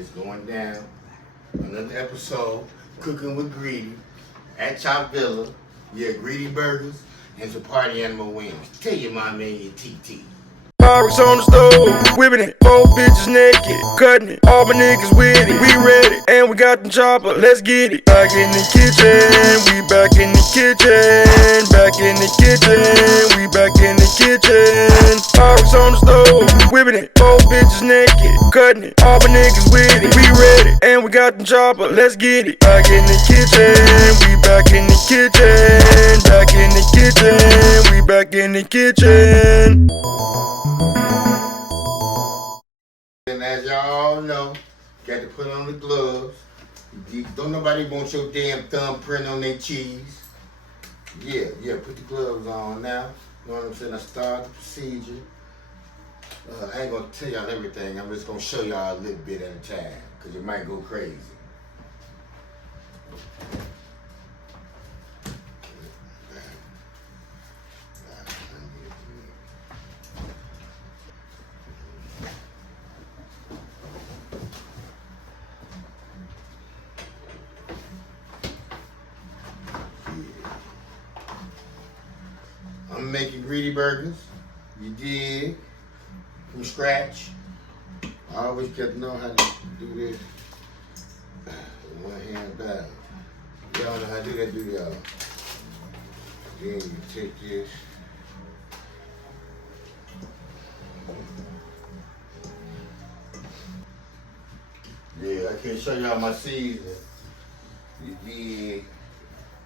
It's going down. Another episode, Cooking with Greedy, at Chop Villa. Yeah, Greedy Burgers and some party animal wings. Tell your mom and your TT. Fireworks on the stove, whipping it, 4 bitches naked, cutting it, all my niggas with it, we ready, and we got the chopper, let's get it. Back in the kitchen, we back in the kitchen, back in the kitchen, we back in the kitchen. Fireworks on the stove, whipping it, 4 bitches naked, cutting it, all my niggas with it, we ready, and we got the chopper, let's get it. Back in the kitchen, we back in the kitchen, back in the kitchen, we back in the kitchen. And as y'all know, got to put on the gloves. Don't nobody want your damn thumbprint on their cheese. Yeah, put the gloves on now. You know what I'm saying? I start the procedure. I ain't gonna tell y'all everything. I'm just gonna show y'all a little bit at a time, because it might go crazy. I'm making greedy burgers. You dig? From scratch. I always got to know how to do this. One hand back. Y'all know how to do that, do y'all? Then you take this. Yeah, I can't show y'all my season. You dig?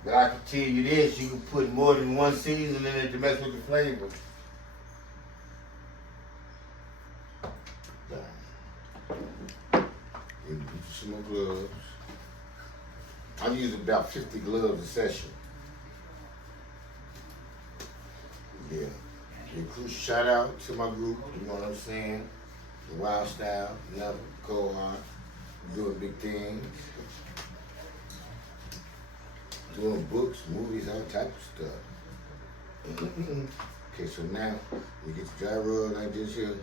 But I can tell you this, you can put more than one season in it to mess with the flavor. Put some more gloves. I use about 50 gloves a session. Yeah. Crucial shout out to my group, you know what I'm saying? The Wild Style, Never, Cold Heart, doing big things. Doing books, movies, all type of stuff. Okay, so now we get the dry rub like this here.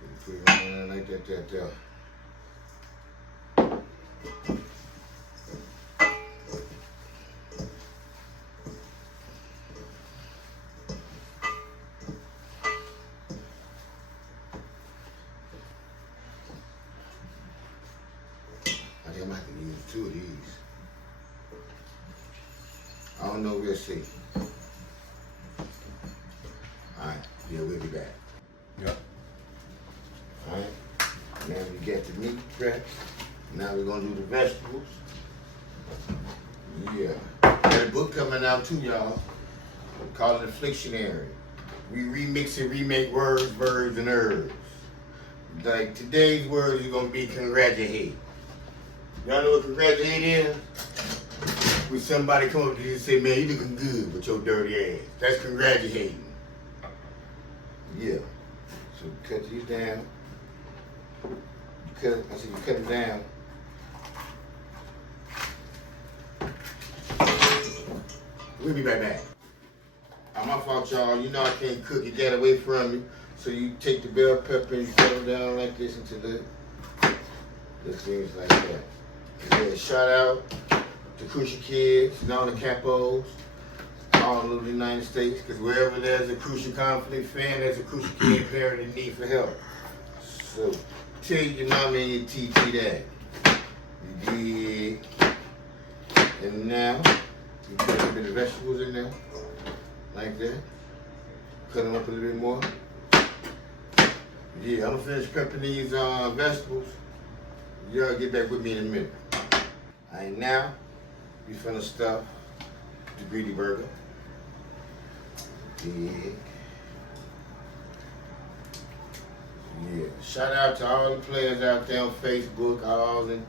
We put it on there like that, there. I think I might have to use 2 of these. I don't know, we'll see. Alright, yeah, we'll be back. Yep. Alright, now we get the meat prepped. Now we're gonna do the vegetables. Yeah. Got a book coming out too, y'all. Called Afflictionary. We remix and remake words, verbs, and herbs. Like today's word is gonna be congratulate. Y'all know what congratulate is? When somebody come up to you and say, man, you looking good with your dirty ass. That's congratulating. Yeah. So cut these down. You cut them down. We'll be right back. My fault, y'all. You know I can't cook. It got away from me. So you take the bell pepper and you cut them down like this until the things like that. Yeah, shout out the Crucial kids and all the capos all over the United States, because wherever there's a Crucial conflict fan, there's a Crucial kid parent in need for help. So tell your mama and your TT that. You dig? And now, you put a little bit of vegetables in there, like that. Cut them up a little bit more. Yeah, I'm gonna finish prepping these vegetables. Y'all get back with me in a minute. Alright, now, we finna stuff the greedy burger. Yeah. Shout out to all the players out there on Facebook, all and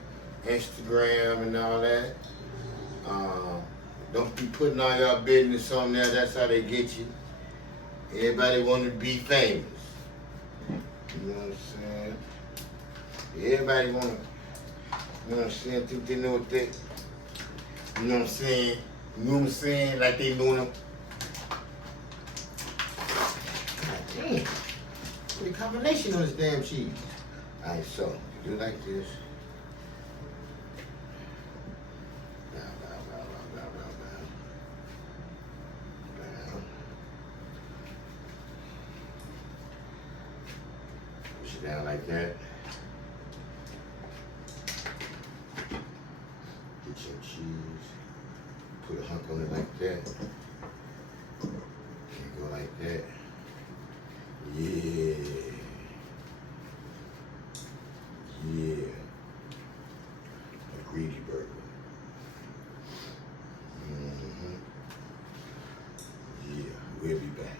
Instagram and all that. Don't be putting all your business on there, that's how they get you. Everybody wanna be famous. You know what I'm saying? Everybody wanna, you know what I'm saying, think they know what they, you know what I'm saying? You know what I'm saying? Like they doing them. God damn. What a combination of this damn cheese. Alright, so you do like this. down like that. Get your cheese. Put a hunk on it like that. And go like that. Yeah. Yeah. A greedy burger. Yeah, we'll be back.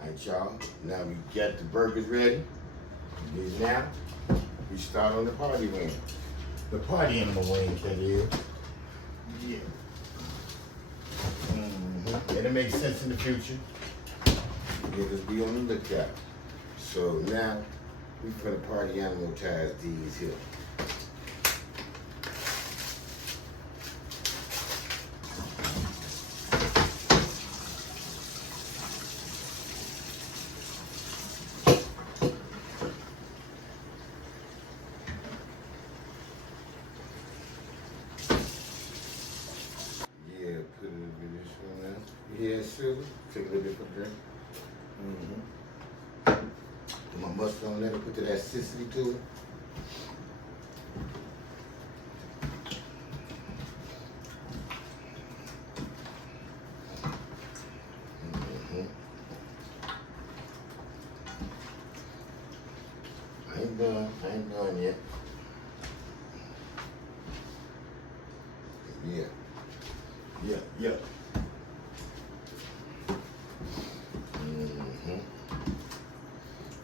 All right, y'all. Now we got the burgers ready. And now we start on the party wing. The party animal wings, that is. Yeah. It'll make sense in the future. Yeah, just be on the lookout. So now we finna party animal-tize these here. Yeah, sugar. Take a little bit for drink. Put my mustard on there to put that acidity to it. I ain't done yet. Yeah.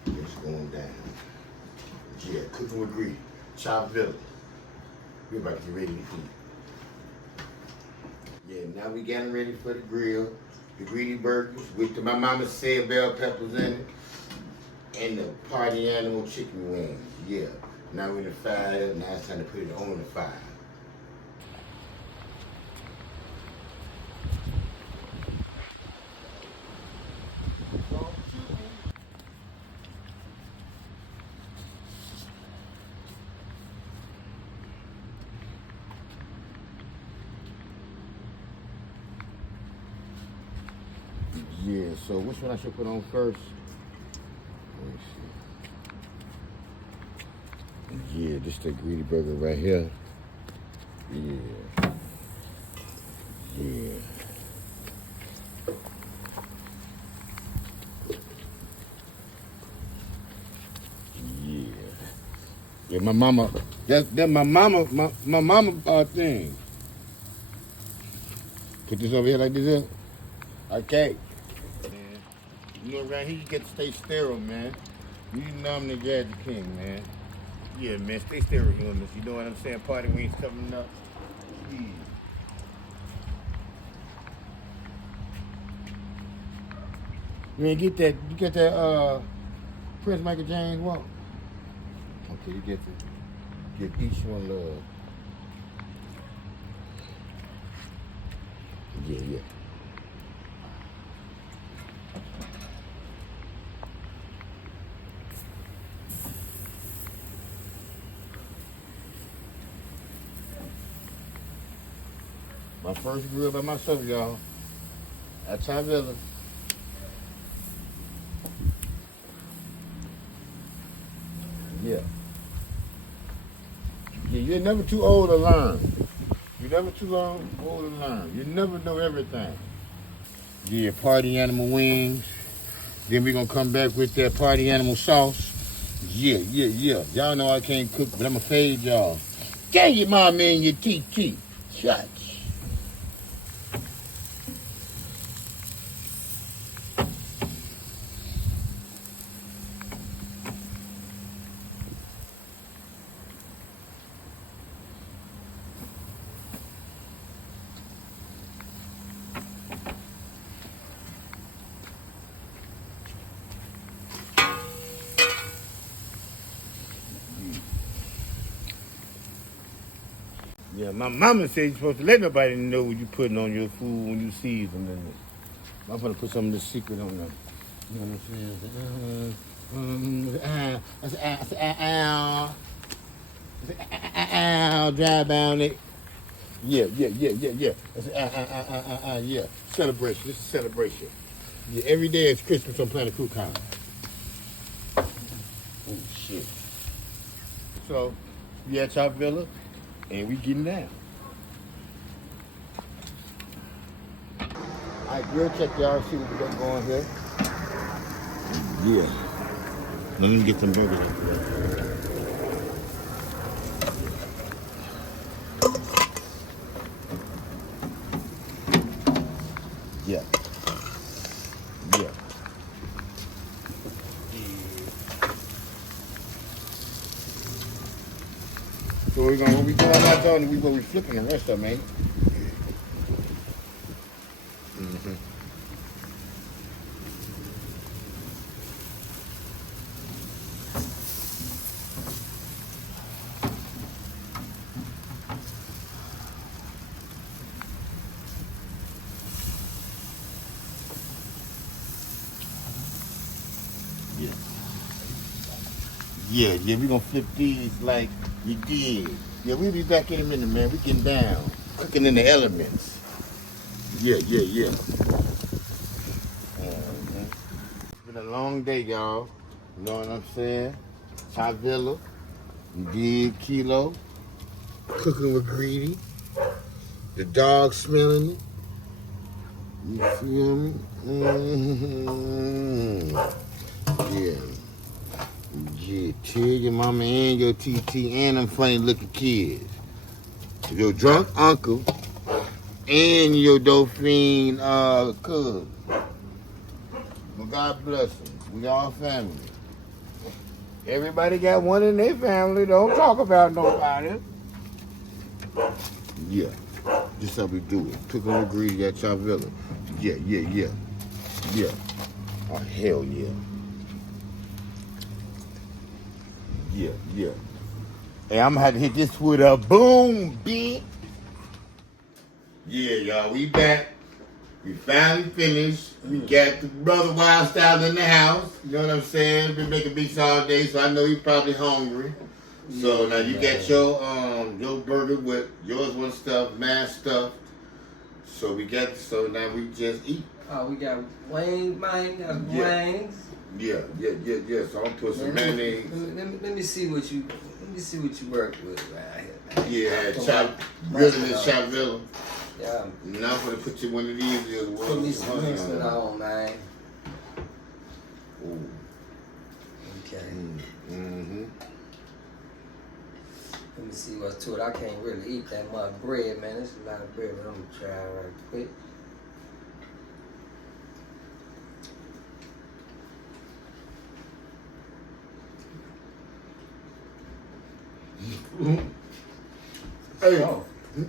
It's going down. Yeah, Cookin Wit Greedy. Chopped village. We're about to get ready to eat. Yeah, now we getting ready for the grill. The greedy burgers with my mama said bell peppers in it. And the party animal chicken wings. Yeah. Now we're in the fire. Now it's time to put it on the fire. Yeah, so which one I should put on first? Let me see. Yeah, this the greedy burger right here. Yeah. Yeah, my mama, that's my mama thing. Put this over here like this here. Okay. You know, around here you get to stay sterile, man. You know I'm the Gadget King, man. Yeah, man, stay sterile on this. You know what I'm saying? Party wings coming up. Yeah. Man, get that Prince Michael James walk. Okay, you get each one love. Yeah. My first grill by myself, y'all. At Villa. Yeah, you're never too old to learn. You're never too old to learn. You never know everything. Yeah, party animal wings. Then we're gonna come back with that party animal sauce. Yeah. Y'all know I can't cook, but I'ma fade y'all. Dang your mama and your TT. Shots. Yeah, my mama said you're supposed to let nobody know what you're putting on your food when you season it. I'm gonna put some of the secret on them. You know what I'm saying? Dry down it. Yeah. Yeah. Celebration. This is celebration. Yeah, every day is Christmas on Planet Cookin. Oh shit. So we at our villa and we getting down. Alright, grill check y'all, see what we got going here. Yeah. Let me get some burgers up here. Yeah. Yeah. So what we doing out there, and we gonna be flipping the rest of them, ain't it? Mm-hmm. Yeah, we gonna flip these like you did. Yeah, we'll be back in a minute, man. We getting down. Cooking in the elements. Yeah. It's been a long day, y'all. You know what I'm saying? Hot Villa. You did Kilo. Cooking with Greedy. The dog smelling it. You feel me? Yeah. Yeah, tell your mama and your TT and them funny looking kids. Your drunk uncle and your Dauphine cousin. Well, God bless them. We all family. Everybody got one in their family. Don't talk about nobody. Yeah. This how we do it. Cooking with Greedy at your villa. Yeah. Oh, hell yeah. Yeah. Hey, I'm gonna have to hit this with a boom, bitch. Yeah, y'all, we back. We finally finished. We got the brother Wild Style in the house. You know what I'm saying? Been making beats all day, so I know he's probably hungry. So now you got your burger with yours one stuff, mad stuff. So now we just eat. Oh, we got wings, man. Got wings. Yeah. So I'm gonna put some mayonnaise. Let me see what you work with right here. Yeah, chopped grilling this chopped villa. Yeah. Now I'm gonna put you one of these as well. Put me some Winston on, man. Ooh. Okay. Mm-hmm. Let me see what's to it. I can't really eat that much bread, man. There's a lot of bread, but I'm gonna try right quick. Hey,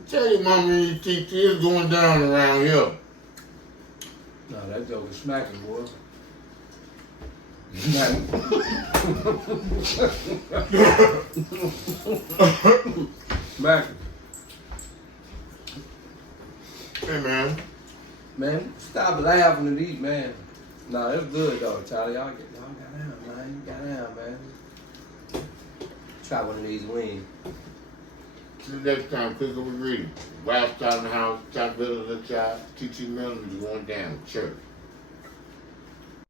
tell your mama and your TT is going down around here. No, that joke is smacking, boy. Smacking. Hey, man. Man, stop laughing and eat, man. Nah, it's good though, Charlie. Y'all got down, man. You got down, man. Try one of these wings. See you next time, Cookin Wit Greedy. Wild Style in the house, Top Villa, the child, TT Millen is going down, church.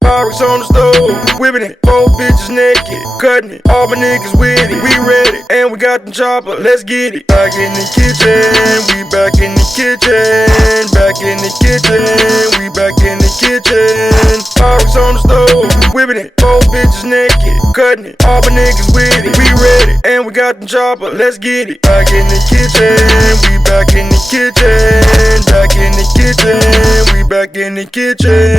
Pyrex on the stove, whipping it, 4 bitches naked, cutting it, all my niggas with it, we ready, and we got the chopper, let's get it. Back in the kitchen, we back in the kitchen, back in the kitchen, we back in the kitchen. Pyrex on the stove, whipping it, 4 bitches naked, cutting it, all my niggas with it, we ready, and we got the chopper, let's get it. Back in the kitchen, we back in the kitchen, back in the kitchen, we back in the kitchen.